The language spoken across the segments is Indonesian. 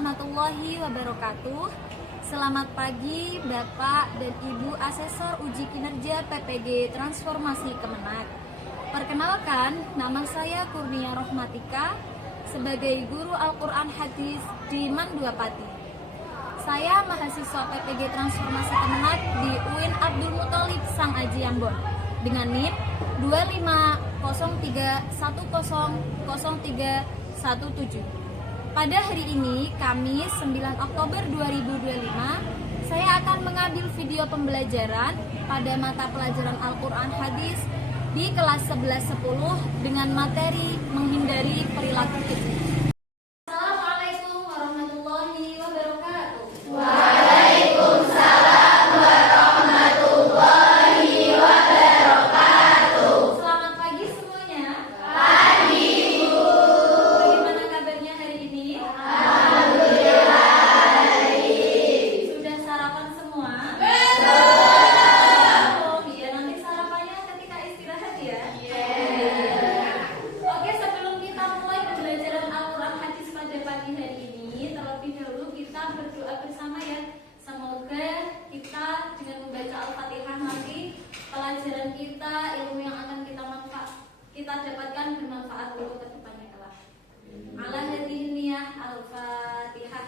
warahmatullahi wabarakatuh. Selamat pagi Bapak dan Ibu Asesor Uji Kinerja PPG Transformasi Kemenak. Perkenalkan, nama saya Kurnia Rohmatika sebagai guru Al-Quran Hadis di Manduapati. Saya mahasiswa PPG Transformasi Kemenak di UIN Abdul Muthalib Sang Aji Ambon dengan NIM 2503100317. Pada hari ini, Kamis 9 Oktober 2025, saya akan mengambil video pembelajaran pada mata pelajaran Al-Quran Hadis di kelas 11-10 dengan materi menghindari perilaku keji. Assalamualaikum warahmatullahi wabarakatuh. Waalaikumsalam warahmatullahi wabarakatuh. Selamat pagi semuanya. Pagi, Bu. Bagaimana kabarnya hari ini? Alhamdulillah baik. Sudah sarapan semua? Belum. Oh iya, nanti sarapannya ketika istirahat ya? Iya. Oke, sebelum kita mulai pembelajaran Al-Quran Hadis pada pagi hari ini, terlebih dahulu kita berdoa bersama ya. Semoga kita dengan membaca Al-Fatihah nanti pelajaran kita, ilmu yang akan kita dapatkan bermanfaat untuk kedepannya kelak. Ala hadhihi niyah Al-Fatihah.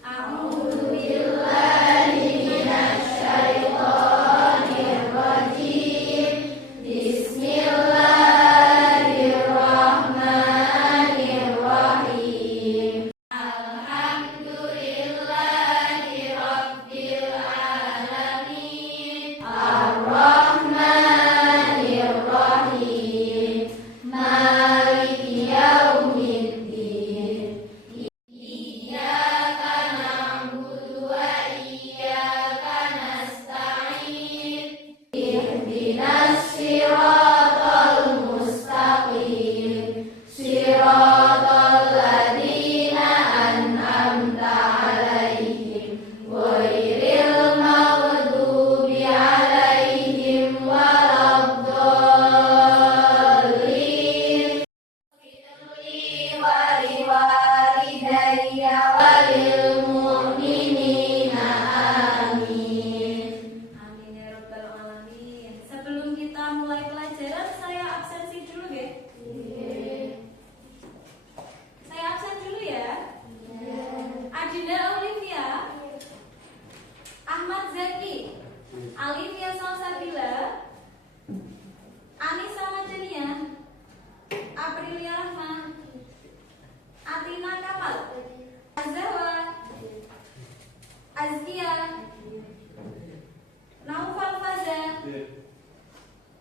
A'udzubillahi minasyaitonir rajim. Bismillahirrahmanirrahim. Alhamdulillahi rabbil alamin. Ar-Rahmanir Rahim. Maliki yaumiddin. Iyyaka na'budu wa iyyaka nasta'in. Ihdinas siratal mustaqim. Siratal ladzina an'amta 'alaihim ghairil maghdubi 'alaihim waladdallin. Waliwalidayya walil mu'minina amin. Amin ya rabbal alamin. Sebelum kita mulai pelajaran, saya absensi dulu ya. Saya absen dulu ya. Adinda Olivia, Ahmad Zaki, Alivia Salsabila, Anissa Madania, Aprilia Rahma, Atina Kamal, Azzawa, Azkia, Naufal Faza,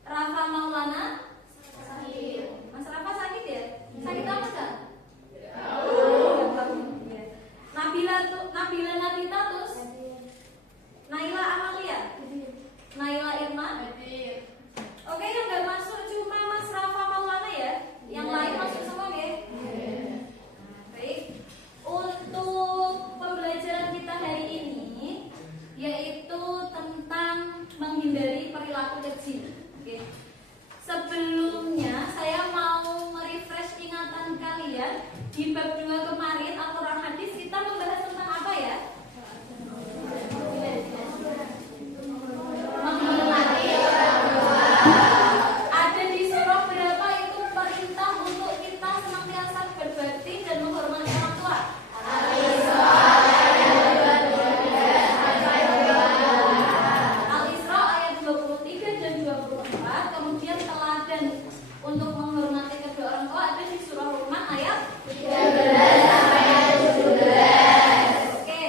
Rafa Maulana. Mas Rafa sakit ya? Sakit apa enggak? Nabila Nabitatus, Naila Amalia, Naila Irma. Oke, yang nggak masuk cuma Mas Rafa Maulana ya. Yang lain masuk semua ya. Baik. Untuk pembelajaran kita hari ini yaitu tentang menghindari perilaku keji. Oke. Sebelumnya saya mau merefresh ingatan kalian di bab 2 kemarin Al-Quran Hadis kita membahas tentang apa ya? Menghormati orang tua. Ada di surah berapa itu perintah untuk kita senantiasa berbakti dan menghormati orang tua? Al-Isra ayat 23 dan 24. Kemudian teladan untuk menghormati kedua orang tua ada di surah Luqman ayat 13-17. Oke,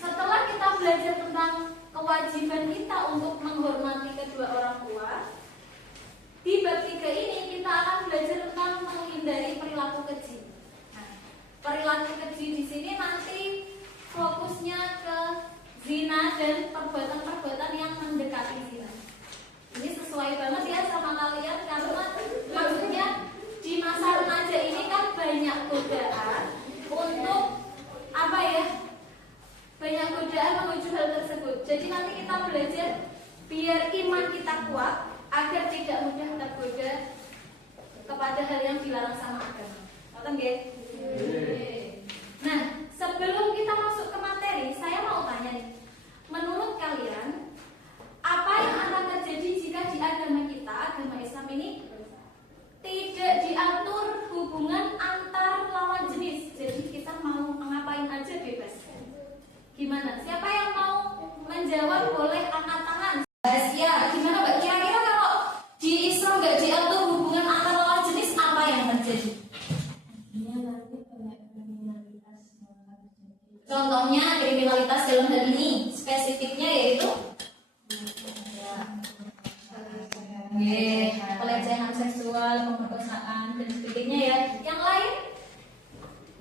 setelah kita belajar tentang kewajiban kita untuk menghormati kedua orang tua, di bab 3 ini kita akan belajar tentang menghindari perilaku keji. Nah, perilaku keji di sini nanti fokusnya ke zina dan perbuatan-perbuatan yang mendekati zina. Ini sesuai banget ya sama kalian karena maksudnya di masa remaja ini kan banyak godaan untuk apa ya? Banyak godaan menuju hal tersebut. Jadi nanti kita belajar biar iman kita kuat agar tidak mudah tergoda kepada hal yang dilarang sama agama. Ngerti nggih? Nah, sebelum kita gimana? Siapa yang mau menjawab boleh angkat tangan. Ya, gimana Mbak? Kira-kira kalau di Islam nggak diatur hubungan antar lawan jenis, apa yang terjadi? Contohnya kriminalitas dalam hal ini, spesifiknya yaitu pelecehan seksual, pemerkosaan dan sebagainya ya. Yang lain?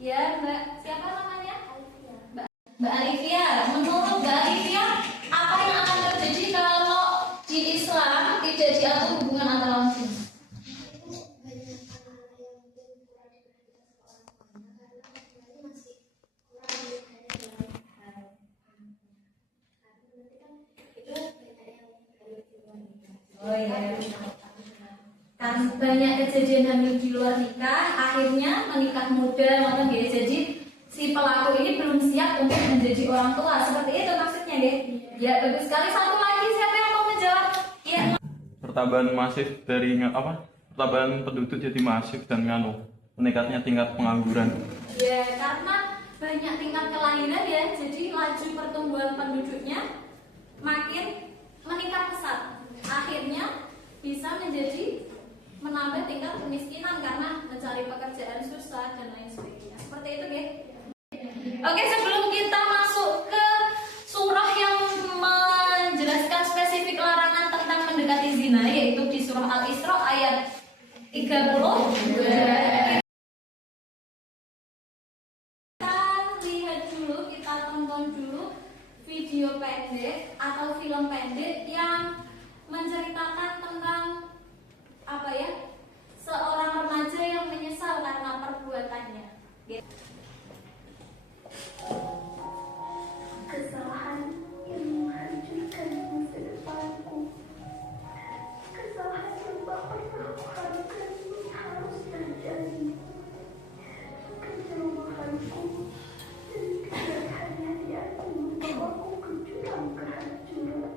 Ya, Mbak, siapa namanya? Mbak Alivia. Menurut Mbak Alivia, apa yang akan terjadi kalau di Islam tidak diatur hubungan antar lawan jenis? Oh iya, kan banyak kejadian hamil di luar nikah, akhirnya menikah muda, malah ya. Jadi si pelaku ini belum siap untuk menjadi orang tua, seperti itu maksudnya deh. Ya bagus sekali. Satu lagi, siapa yang mau menjawab? Ya. Pertambahan masif dari pertambahan penduduk jadi masif dan meningkatnya tingkat pengangguran. Ya, karena banyak tingkat kelahiran ya, jadi laju pertumbuhan penduduknya makin meningkat pesat. Akhirnya bisa menambah tingkat kemiskinan karena mencari pekerjaan susah dan lain sebagainya. Seperti itu, ya. Oke, sebelum kita masuk ke surah yang menjelaskan spesifik larangan tentang mendekati zina, yaitu di surah Al-Isra ayat 30. Kita tonton dulu video pendek atau film pendek yang menceritakan tentang apa ya, seorang remaja yang menyesal karena perbuatannya. Kesalahan yang menghancurkan masa depanku, kesalahan yang tak pernah aku harapkan ini harus terjadi. Kejauhanku dan kehati-hatianku membawaku ke jurang kehancuran.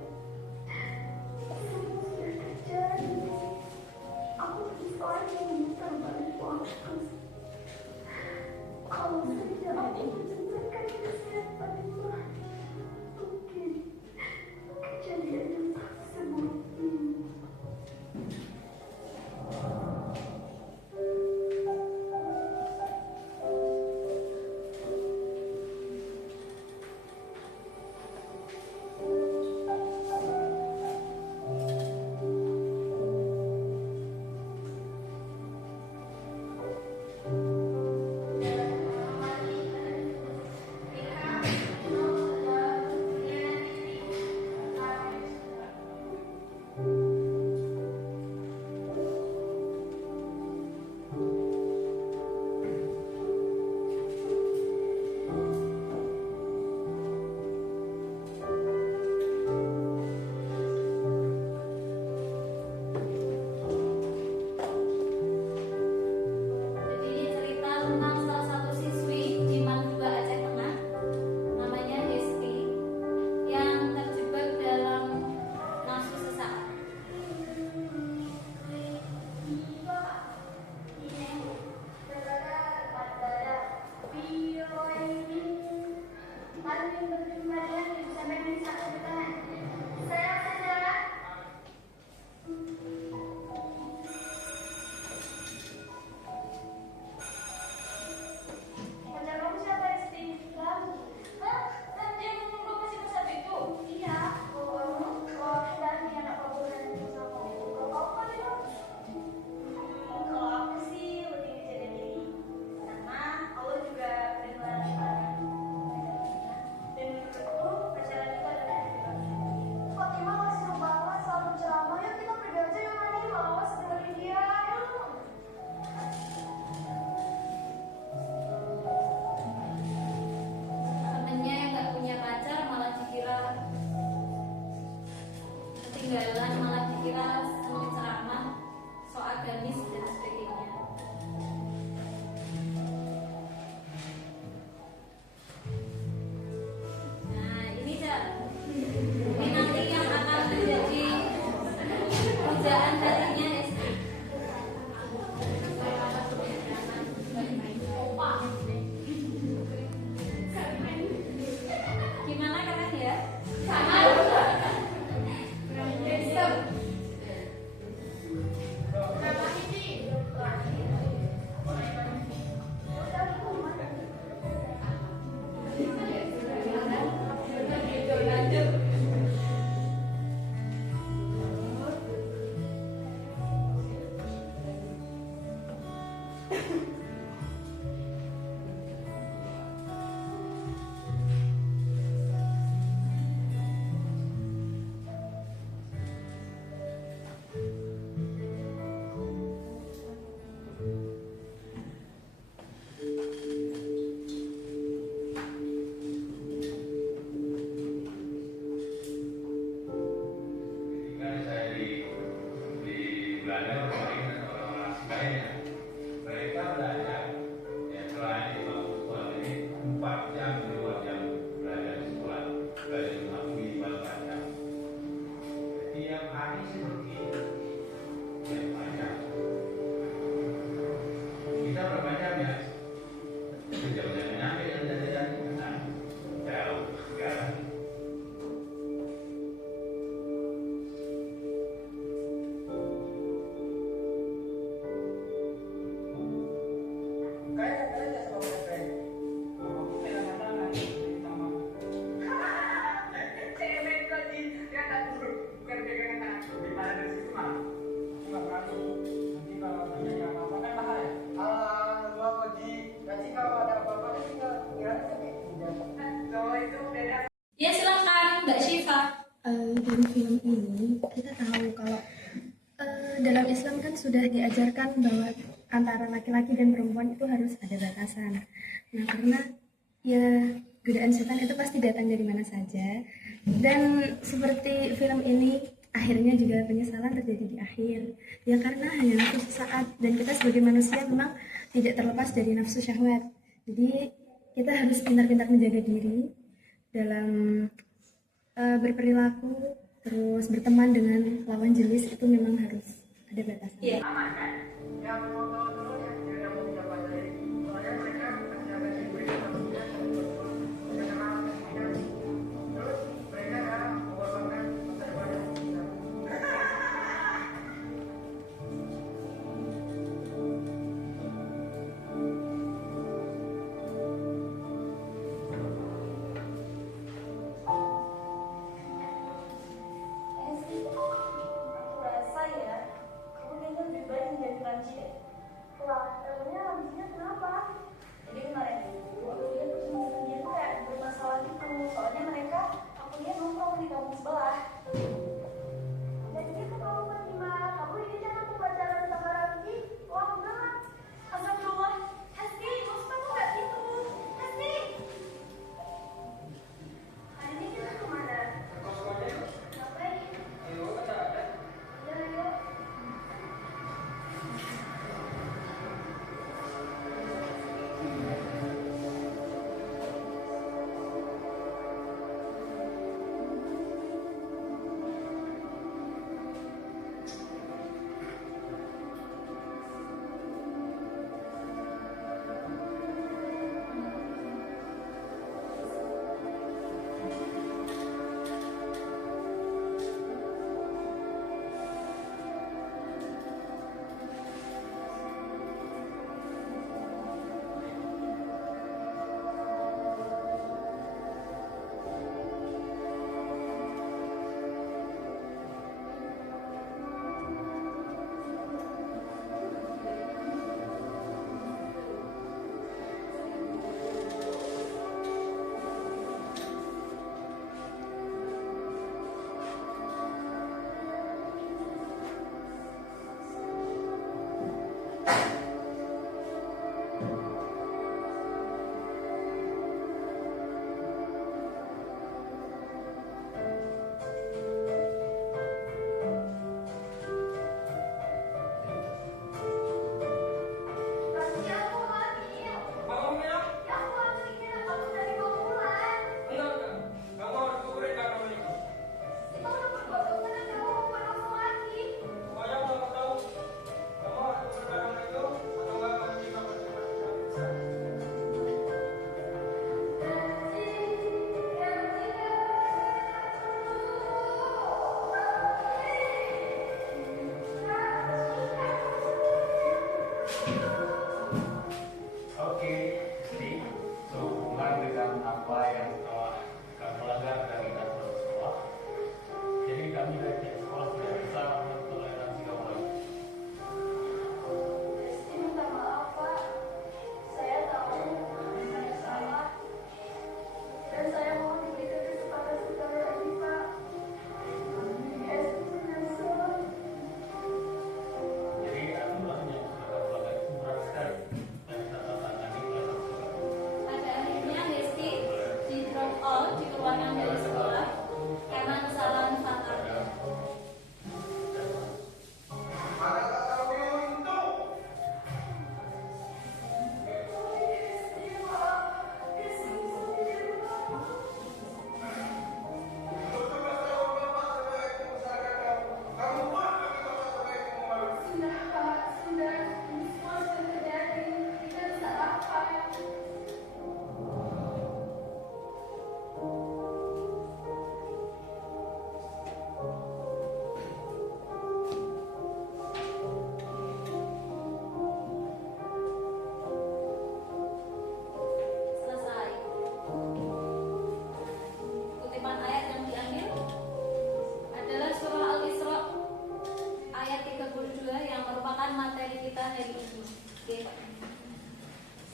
Kan saya di Belanda kemarin orang-orang lain ya, mereka belajar ya selain di bangku sekolah ini 4 jam 2 jam belajar di sekolah, belajar cuma minimal 4 jam. Tiap hari seperti itu, tiap jam. Kita berapa jam ya? Jam-jam nyampe dari jauh sekarang. Ya silakan Mbak Syifa. Dari film ini kita tahu kalau dalam Islam kan sudah diajarkan bahwa antara laki-laki dan perempuan itu harus ada batasan. Nah, karena ya godaan setan itu pasti datang dari mana saja. Dan seperti film ini akhirnya juga penyesalan terjadi di akhir. Ya karena hanya nafsu sesaat dan kita sebagai manusia memang tidak terlepas dari nafsu syahwat. Jadi kita harus pintar-pintar menjaga diri dalam berperilaku, terus berteman dengan lawan jenis itu memang harus ada batasan. Iya. Aku rasa ya, kamu kayaknya lebih baik menjadi Panji deh. Wah, emangnya habisnya kenapa? Jadi kemarin itu, aku lihat teman-teman dia tuh kayak bermasalah gitu. Soalnya mereka, aku lihat nongkrong di kampung sebelah. Jadi gitu kamu Fatima, kamu ini jangan aku pacaran sama Ramji. Wah, enggak. Astagfirullah. Hasti, maksud aku nggak gitu. Hasti. Hari ini kita kemana? Ngapain? Ya, ayo.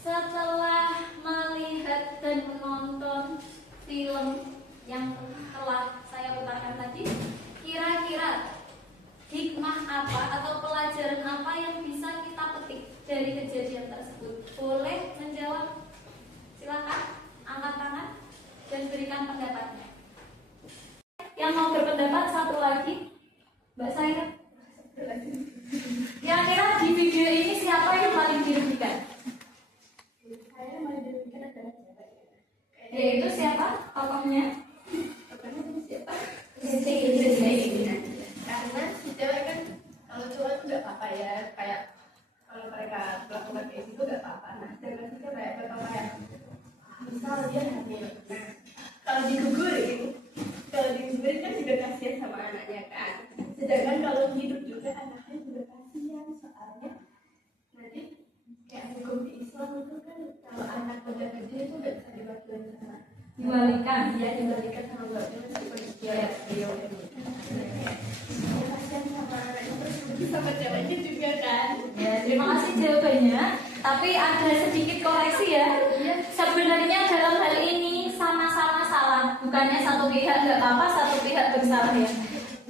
Setelah melihat dan menonton film yang telah saya putarkan tadi, kira-kira hikmah apa atau pelajaran apa yang bisa kita petik dari kejadian tersebut? Boleh menjawab? Silakan angkat tangan dan berikan pendapatnya. Yang mau berpendapat satu lagi, Mbak Saira. Kira-kira di video ini siapa yang paling dirugikan? Yaitu siapa tokohnya? Karena si cewek kan kalau cowok itu nggak apa-apa ya, kayak kalau mereka melakukan kayak gitu nggak apa-apa. Nah, sedangkan si cewek bakal kayak misal dia hamil, nah kalau digugurin kan juga kasihan sama anaknya kan. Sedangkan kalau hidup juga anaknya juga kasihan, soalnya nanti kayak hukum di Islam itu kan kalau anak udah gede itu nggak bisa diwakilin sama Dibalikan. dia, dibalikan sama bapaknya seperti dia kasihan sama anaknya, terus sama ceweknya juga kan. Ya, terima kasih jawabannya. Tapi ada sedikit koreksi ya. Sebenarnya dalam hal ini sama-sama salah. Bukannya satu pihak nggak apa-apa, satu pihak bersalah ya.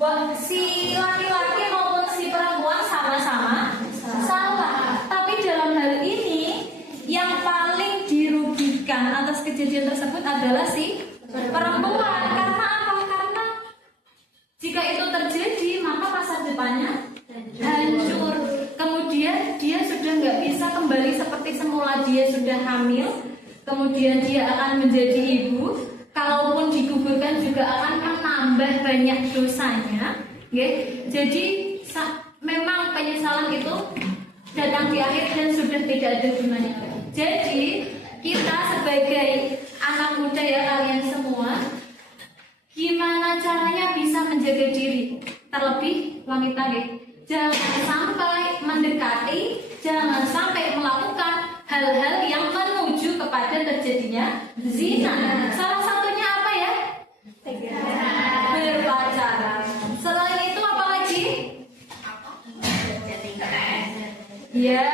Wah, si laki-laki maupun si perempuan sama-sama salah. Tapi dalam hal ini yang paling dirugikan atas kejadian tersebut adalah si perempuan. Karena apa? Karena jika itu terjadi, maka masa depannya hancur. Kemudian dia sudah nggak bisa kembali seperti semula. Dia sudah hamil, kemudian dia akan menjadi ibu. Kalaupun digugurkan juga akan menambah banyak dosanya. Jadi memang penyesalan itu datang di akhir dan sudah tidak ada gunanya. Jadi kita sebagai anak muda ya, kalian semua, gimana caranya bisa menjaga diri, terlebih wanita ya. Jangan sampai mendekati, jangan sampai melakukan hal-hal yang menuju kepada terjadinya zina. Salah satunya apa ya? Berpacaran. Selain itu apa lagi? Ya,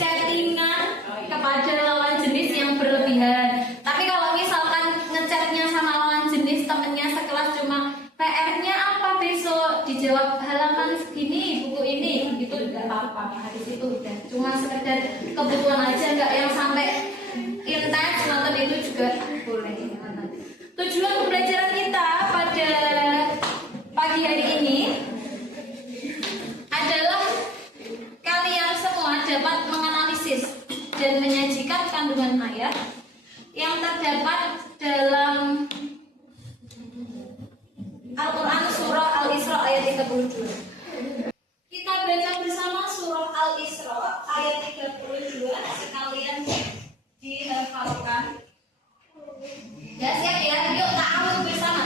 chattingan kepada lawan jenis yang berlebihan. Tapi kalau misalkan ngechatnya sama lawan jenis temennya sekelas cuma PR-nya apa besok, dijawab halaman segini, buku ini, gitu nggak apa-apa. Habis itu udah cuma sekedar kebutuhan aja, nggak yang sampai intens nonton itu juga boleh. Tujuan pembelajaran kita pada pagi hari ini adalah kalian semua dapat menganalisis dan menyajikan kandungan ayat yang terdapat dalam Al-Quran surah Al-Isra ayat 32. Kita baca bersama surah Al-Isra ayat 32, sekalian dihafalkan. Ya siap ya, yuk ta'awun bersama.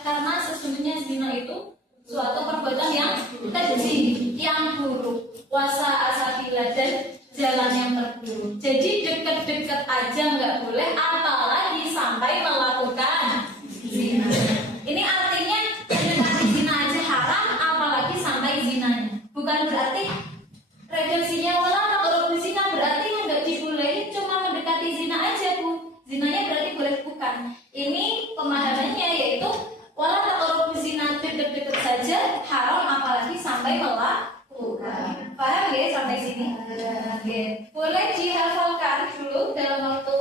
Karena sesungguhnya zina itu suatu perbuatan yang keji, yang buruk, wasa asabila dan jalan yang terburuk. Jadi deket-deket aja nggak boleh, apalagi sampai melakukan zina. Ini artinya mendekati zina aja haram, apalagi sampai zinanya. Bukan berarti redaksinya wala atau zina berarti nggak dibolehin, cuma mendekati zina aja bu. Zinanya berarti boleh bukan. Ini pemahamannya yaitu wala taqrabu zina, deket-deket saja haram, apalagi sampai melakukan. Paham ya sampai sini? Oke. Boleh dihafalkan dulu dalam waktu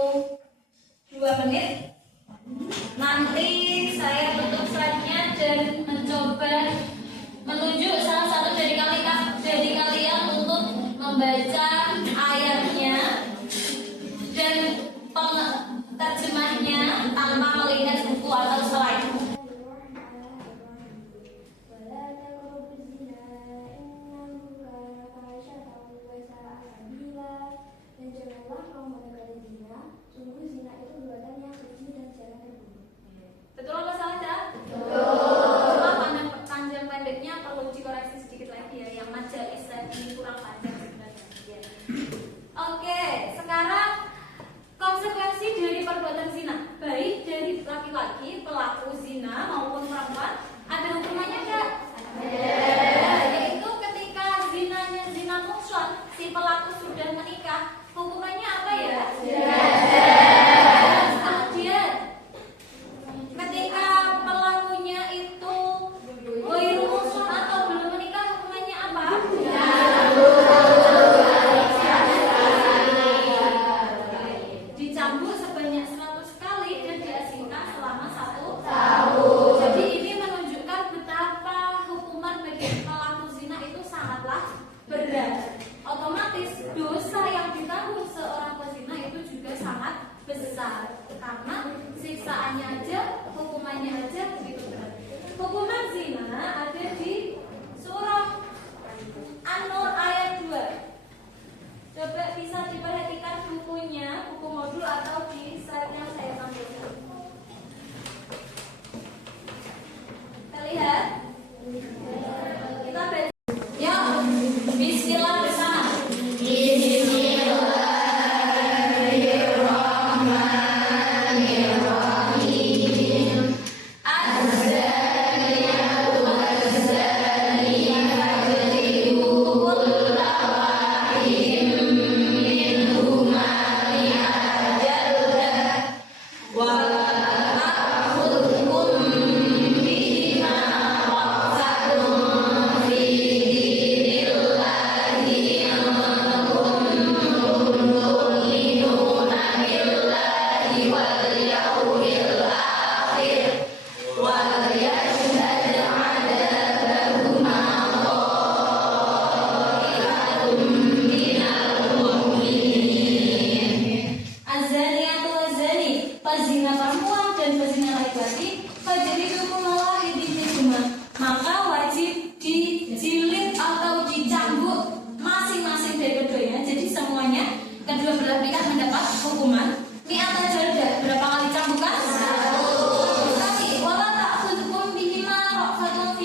2 menit. Nanti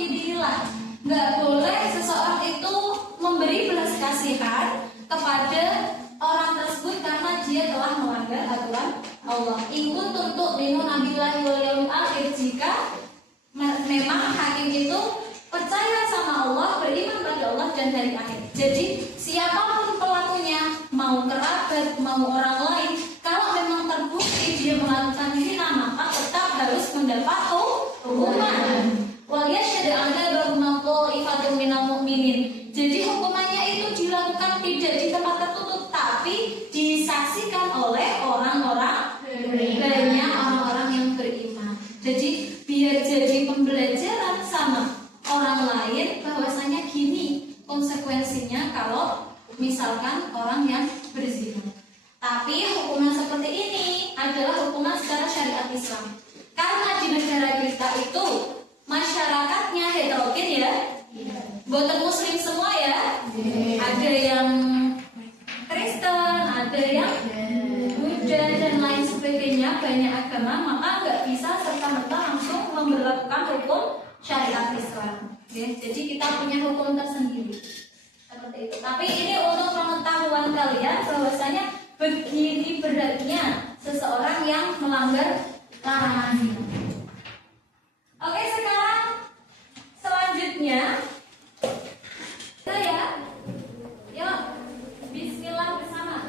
fi'lillah. Nggak boleh seseorang itu memberi belas kasihan kepada orang tersebut karena dia telah melanggar aturan Allah. In kuntum tu'minuna billahi wal yawmil akhir, jika memang hakim itu percaya sama Allah, beriman pada Allah dan hari akhir. Jadi siapapun pelakunya, mau kerabat, mau orang lain, kalau memang terbukti dia melakukan zina, maka tetap harus mendapat hukuman. Wal yashhadu 'adzabahum ta'ifatun minal mu'minin. Jadi hukumannya itu dilakukan tidak di tempat tertutup, tapi disaksikan oleh orang-orang banyak orang-orang yang beriman. Jadi biar jadi pembelajaran sama orang lain bahwasanya gini konsekuensinya kalau misalkan orang yang berzina. Tapi hukuman seperti ini adalah hukuman secara syariat Islam. Karena di negara kita itu masyarakatnya heterogen ya, bukan muslim semua ya. Ada yang Kristen, ada yang Buddha dan lain sebagainya, banyak agama, maka nggak bisa serta-merta langsung memberlakukan hukum syariat Islam. Ya, jadi kita punya hukum tersendiri seperti itu. Tapi ini untuk pengetahuan kalian bahwasanya begini beratnya seseorang yang melanggar larangan zina. Oke, sekarang selanjutnya saya, yuk Bismillah bersama.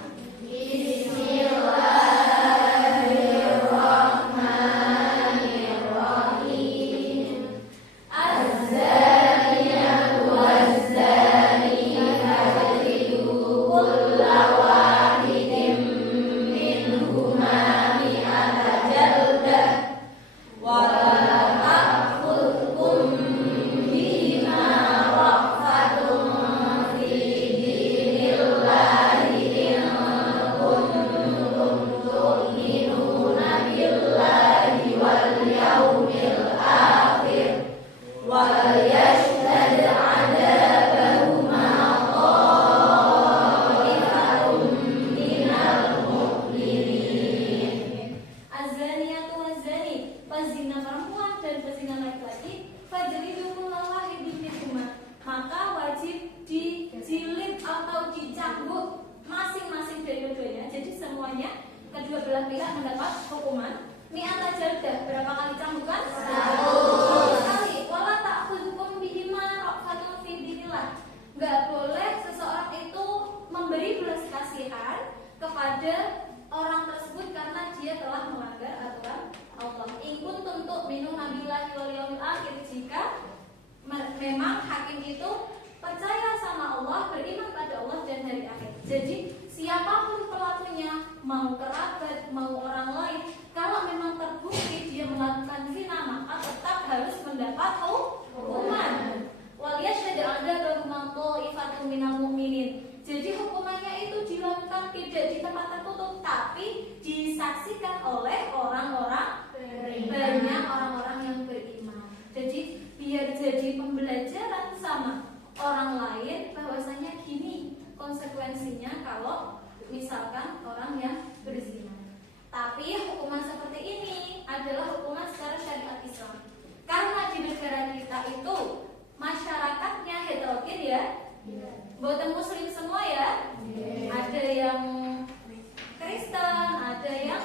Azaniyatu wazani, pezina perempuan dan pezina laki-laki, fajlidu wahidin minhuma, maka wajib dijilid atau dicambuk masing-masing dari keduanya. Jadi semuanya kedua belah pihak mendapat hukuman mi'ata jaldah. Berapa kali cambukan? 1 kali. Wala ta'khudhukum bihima ra'fatun fi dinillah. Enggak boleh seseorang itu memberi belas kasihan kepada orang tersebut karena dia telah melanggar aturan Allah. In kuntum tu'minuna billahi wal yawmil akhir, jika memang hakim itu percaya sama Allah, beriman pada Allah dan hari akhir. Jadi siapapun pelakunya, mau kerabat, mau orang lain, kalau memang terbukti dia melakukan zina, maka tetap harus mendapat hukuman. Wal yashhadu 'adzabahum ta'ifatun minal mu'minin. Jadi hukumannya itu dilakukan tidak di tempat tertutup, tapi disaksikan oleh orang-orang banyak orang-orang yang beriman. Jadi biar jadi pembelajaran sama orang lain bahwasanya gini konsekuensinya kalau misalkan orang yang berzina. Tapi hukuman seperti ini adalah hukuman secara syariat Islam. Karena di negara kita itu masyarakatnya heterogen ya, bukan muslim semua ya. Ada yang Kristen, ada yang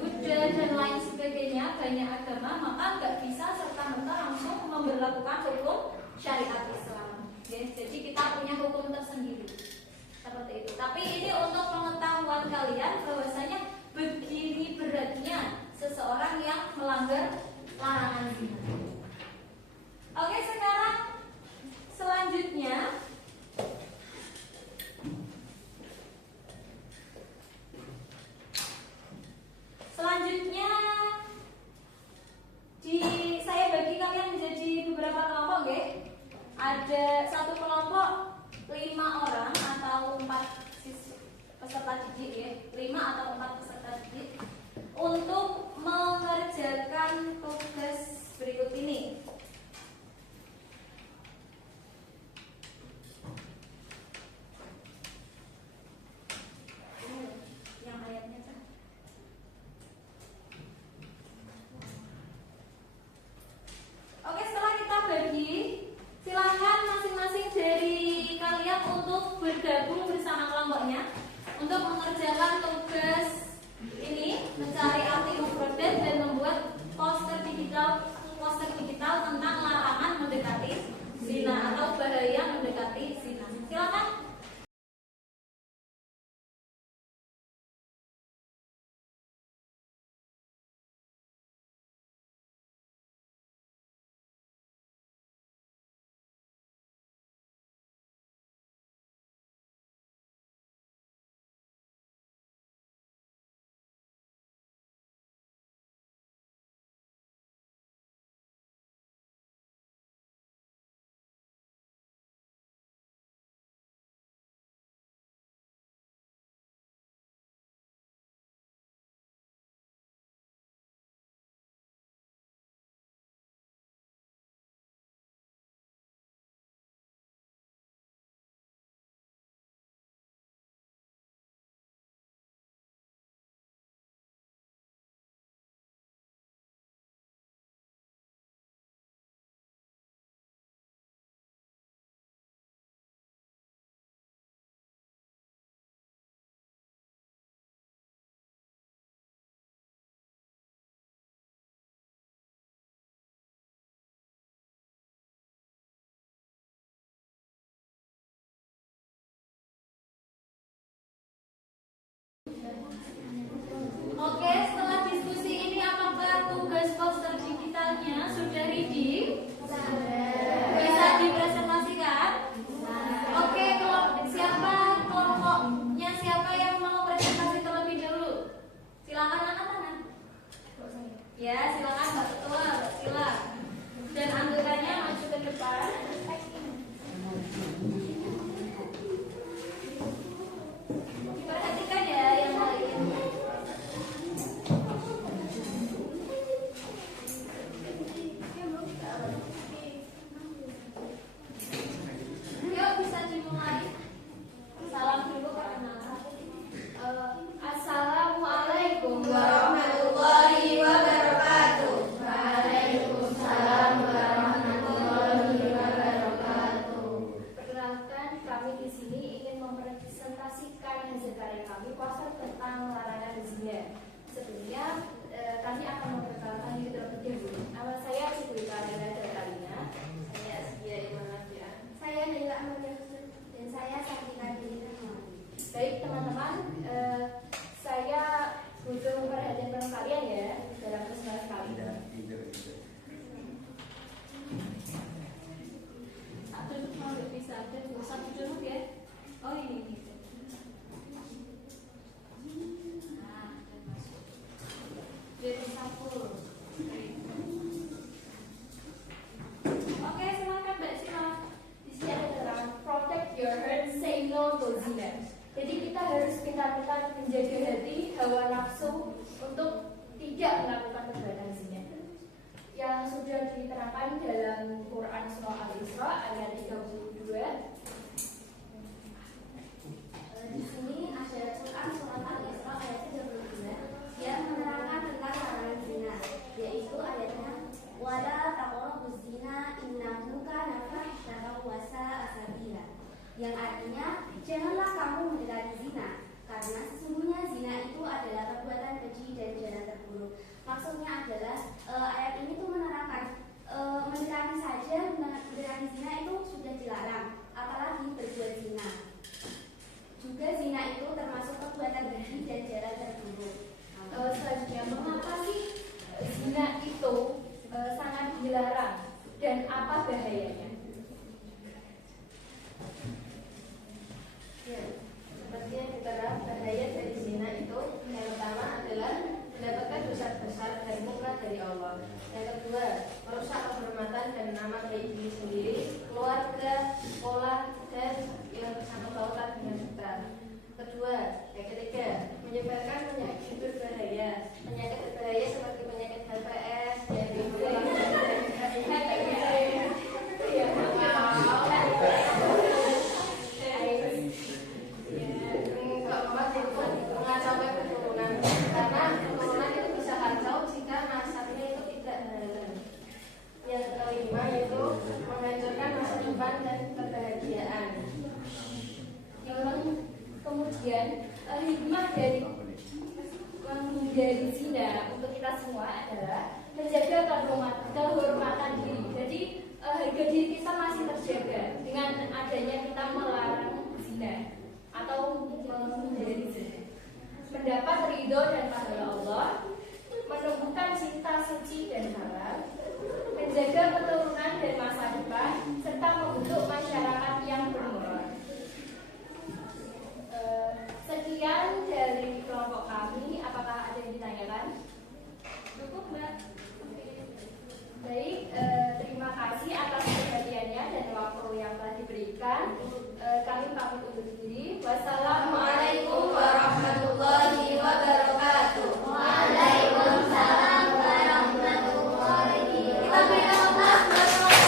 Buddha dan lain sebagainya, banyak agama, maka nggak bisa serta-merta langsung memberlakukan hukum syariat Islam. Ya, jadi kita punya hukum tersendiri seperti itu. Tapi ini untuk pengetahuan kalian bahwasanya begini beratnya seseorang yang melanggar larangan zina. Oke, sekarang selanjutnya saya bagi kalian menjadi beberapa kelompok, nggih. Ada satu kelompok 5 orang atau 4 peserta didik ya, 5 atau 4 peserta didik untuk mengerjakan tugas berikut ini. Yang ayatnya kan? Oke, setelah kita bagi untuk mengerjakan tugas ini, mencari arti mufradat dan membuat poster digital tentang larangan mendekati zina atau bahaya mendekati zina. Silakan. Oke, setelah diskusi ini apakah tugas poster digitalnya sudah ready? Bisa dipresentasikan? Oke, kelompoknya siapa yang mau presentasi terlebih dahulu? Silakan angkat tangan. Ya, silakan Mbak Ketua, Mbak Sila. Dan anggotanya maju ke depan. Perhatikan ya yang lain. Yuk bisa dimulai. Salam dulu perkenalan. Assalamualaikum warahmatullahi wabarakatuh. Waalaikumsalam warahmatullahi wabarakatuh. Perkenalkan, kami di sini ingin mempresentasikan hasil karya kami poster tentang larangan zina. Sebelumnya kami akan memperkenalkan diri terlebih dahulu. Nama saya Siti Karina Darkalina. Saya Askia Iman Nadia. Saya Naila Ahmad dan saya Sakina Dina. Baik teman-teman, saya butuh perhatian kalian ya dalam kesempatan kali. Satu mau bisa ada satu dulu ya. Oh ini. Nah, masuk. Jadi satu. Oke, silakan Mbak Sila. Di sini ada terang protect your heart, say no to zina. Jadi kita harus pintar-pintar menjaga hati, hawa nafsu untuk tidak melakukan perbuatan zina. Yang sudah diterangkan dalam Quran Surah Al-Isra ayat 32. Di sini ada Quran surat Al-Isra ayat 32 yang menerangkan tentang larangan zina, yaitu ayatnya wala taqrabuz zina innahu kana fahsyatan wa sa'a sabila, yang artinya janganlah kamu mendekati zina karena sesungguhnya zina itu adalah perbuatan keji dan jalan terburuk. Maksudnya adalah ayat ini tuh menerangkan mendekati saja mendekati zina itu sudah dilarang, apalagi berbuat zina. Juga zina itu termasuk perbuatan keji dan jalan terburuk. Selanjutnya, mengapa sih zina itu sangat dilarang dan apa bahayanya? Ya, seperti yang diterang, bahaya dari zina itu yang pertama adalah mendapatkan dosa besar dan murka dari Allah. Yang kedua, merusak kehormatan dan nama baik diri sendiri, keluarga, sekolah, dan yang bersangkut pautan dengan kita. Kedua, yang ketiga, menyebarkan penyakit berbahaya. Penyakit berbahaya seperti penyakit HPS, HIV, mengacaukan keturunan, karena keturunan itu bisa kacau jika nasabnya itu tidak halal. Yang kelima yaitu menghancurkan Kemudian hikmah dari zina untuk kita semua adalah menjaga kehormatan diri. Jadi harga diri kita masih terjaga dengan adanya kita melarang zina atau menghindari zina. Mendapat ridho dan pahala Allah, menumbuhkan cinta suci dan halal, menjaga keturunan dan masa depan, serta membentuk masyarakat yang bermoral. Sekian dari kelompok kami. Apakah ada yang ditanyakan? Cukup, Mbak? Baik, terima kasih atas perhatiannya dan waktu yang telah diberikan. Kami pamit undur diri. Wassalamualaikum warahmatullahi wabarakatuh. Waalaikumsalam warahmatullahi Kita berikan aplaus buat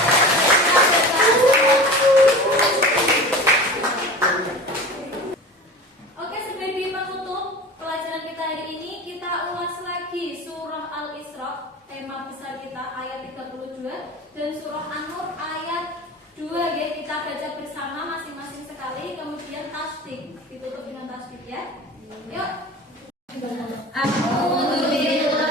Oke, sebagai penutup pelajaran kita hari ini, kita ulas lagi surah Al-Isra, tema besar kita ayat 32, dan surah An-Nur ayat 2 ya. Kita baca bersama masing-masing sekali, kemudian tasdik, ditutup dengan tasdik ya. Yuk. Surah An-Nur ayat 2.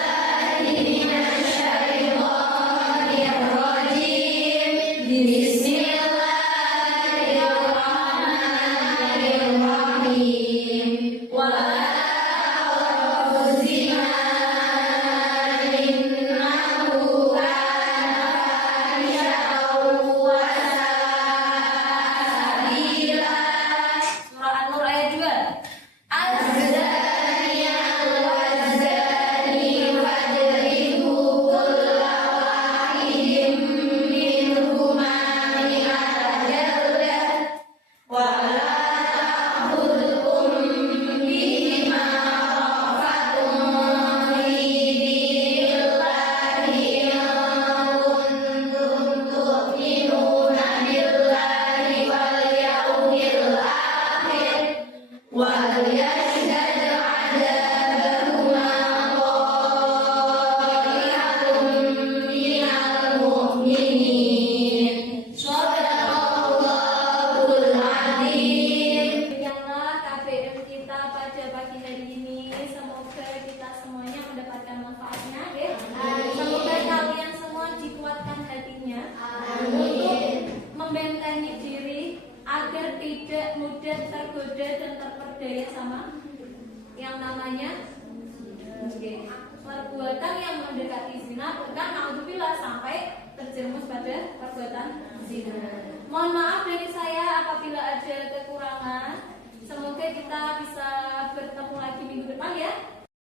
Demikianlah KBM kita pada pagi hari ini. Semoga kita semuanya mendapatkan manfaatnya ya. Semoga kalian semua dikuatkan hatinya untuk membentengi diri agar tidak mudah tergoda dan terperdaya sama yang namanya perbuatan yang mendekati zina, bahkan naudzubillah sampai terjerumus pada perbuatan zina. Mohon maaf dari saya apabila ada kekurangan. Semoga kita bisa bertemu lagi minggu depan ya.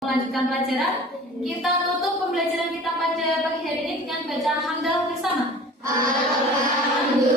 Melanjutkan pelajaran. Kita tutup pembelajaran kita pada pagi hari ini dengan baca hamdalah bersama. Alhamdulillah.